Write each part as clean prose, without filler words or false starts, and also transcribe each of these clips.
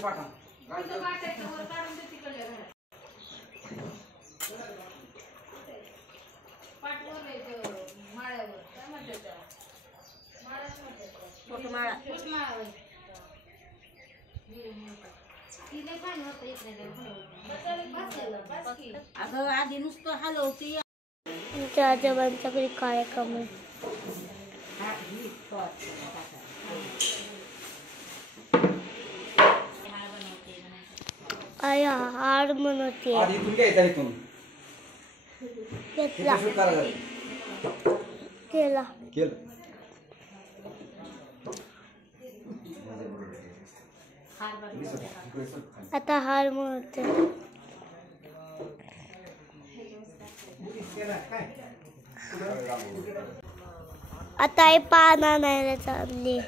पाठा अगं आधी नुसतं हलवती. तुमच्या आजोबांच्याकडे कार्यक्रम आहे. आया हार म्हणते आधी इथून घ्यायचा इथून घेतला शूट करायचं केला केलं आता हार म्हणते. आता हे पान आणायला चालली.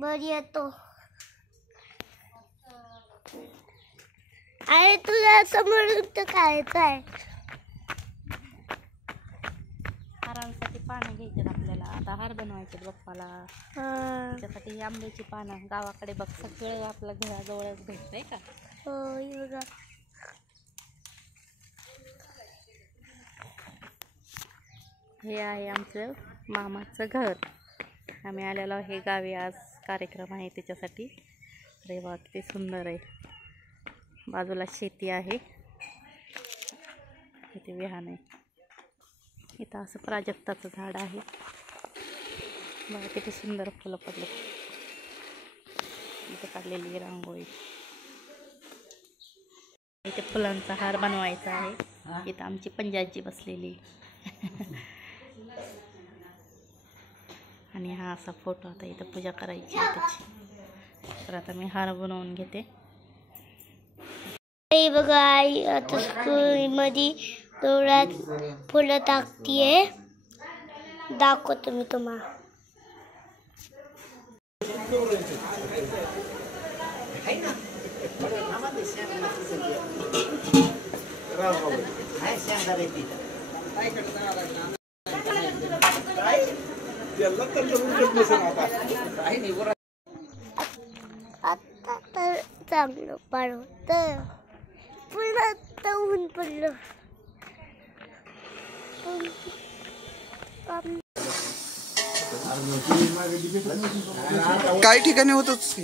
बरी येतो. अरे तुला समोर खायचं आहे. हारांसाठी पानं घ्यायचे आपल्याला. आता हार बनवायचे बाप्पाला. त्याच्यासाठी ही आंब्याची पानं गावाकडे बघ सगळं आपल्या घराजवळच भेटतंय का. हो बघा. हे आहे आमचं मामाचं घर. आम्ही आलेलो आहे गावी. आज कार्यक्रम आहे त्याच्यासाठी. अरे वा किती सुंदर आहे. बाजूला शेती आहे. किती विहान आहे. इथं असं प्राजक्ताचं झाड आहे. बघा किती सुंदर फुलं पडले. इथं काढलेली रांगोळी. इथे फुलांचा हार बनवायचा आहे. इथं आमची पंजाजी बसलेली. आणि हा असा फोटो. आता इथं पूजा करायची आहे त्याची. तर आता मी हार बनवून घेते. बघा आई आता स्कूलमध्ये डोळ्यात फुलं टाकतीये. दाखवतो मी तुम्हाला. आता तर चांगलं पाडवत पुन्हा ऊन पडलं. काही ठिकाणी होतच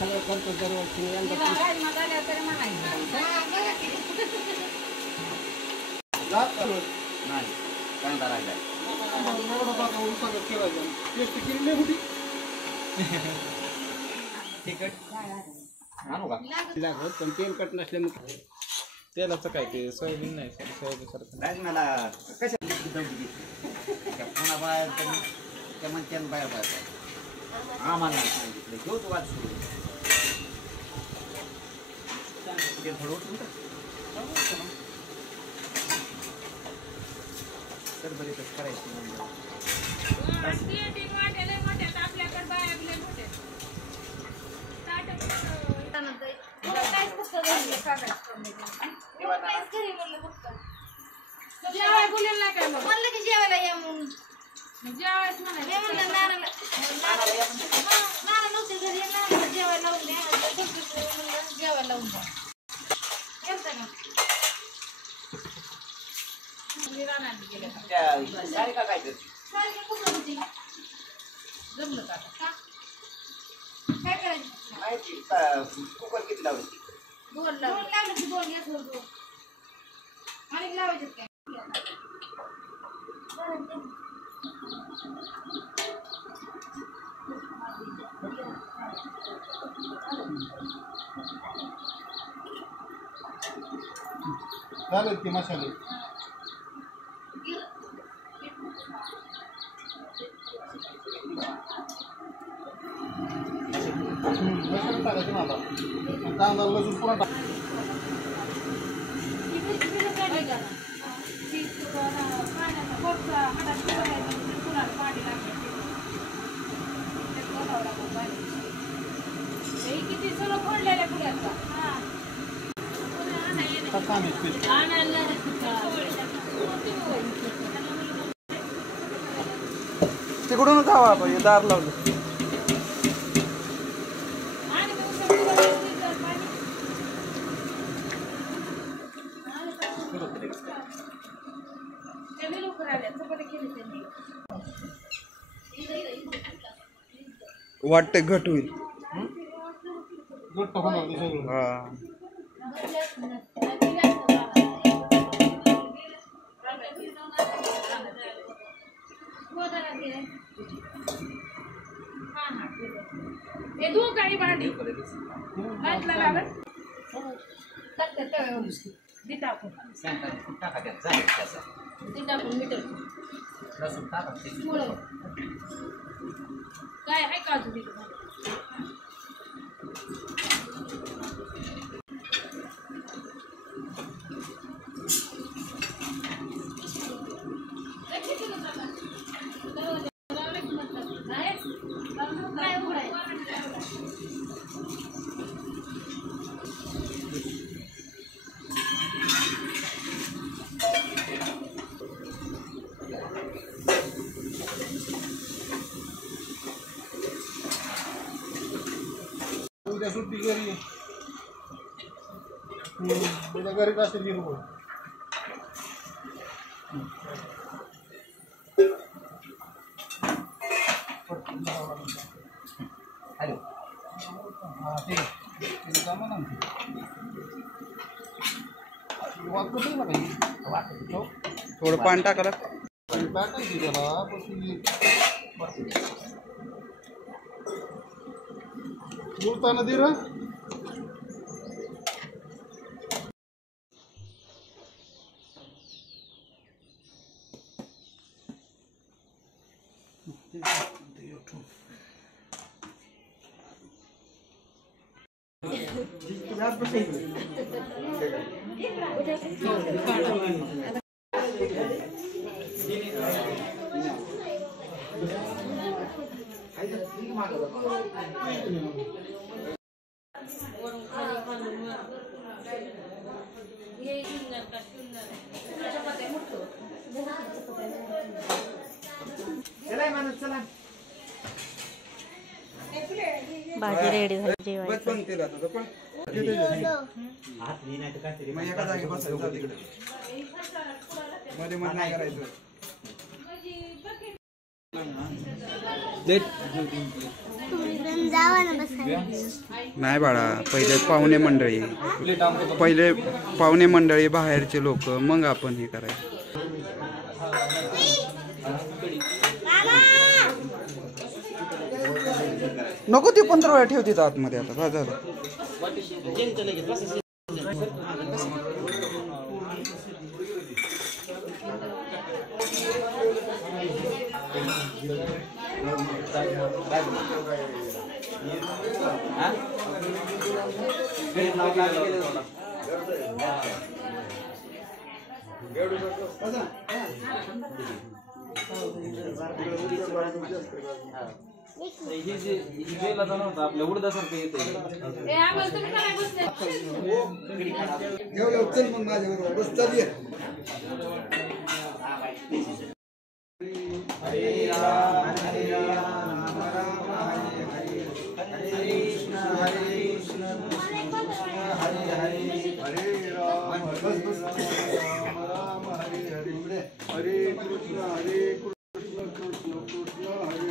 सगळं करतो दरवर्षी. पण तेल कट नसल्यामुळे तेलाचं काय ते सोयाबीन नाही सोयाबीन सारखं मला कशा बाहेर बाहेर आम्हाला सांगितलं घेऊ तू वाच तर बरे तसं करायचं. कुकर किती लावली झालं की मसाले मसाले टाकायचे मला कांदा लसूण पुन्हा टाक तिकडून खावा आपण दार लावलं वाटते घट होईल हा काय आहे का तुझी उद्या सुट्टी घरी उद्या घरीच असेल की नको हां ठीक आहे जमा ना वाटतं ना काही वाटतं थोडं पाणी टाकायला टाकायची त्याला पण बोलताना दे रा भाजी रेडी झाली जेवायची नाही बाळा पहिले पाहुणे मंडळी बाहेरचे लोक मग आपण हे करायचं नको ती 15 वेळा ठेवते आतमध्ये आता बस झालं आपल्या उडदासारखं येते चल मग माझ्याबरोबर बस चालू हरे राम हरे राम राम हरे हरे हरे कृष्ण हरे हरे हरे राम राम हरे हरे हरे कृष्ण कृष्ण हरे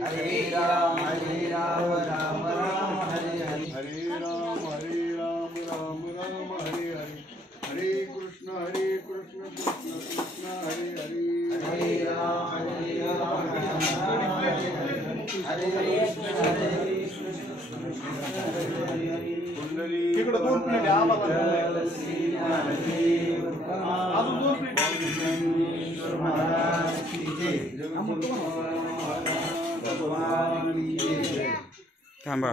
हरे हरे राम राम राम हरे हरे हरे राम राम इकडं 2 प्लेट आहे आम्हाला अजून 2 प्लेट थांबा.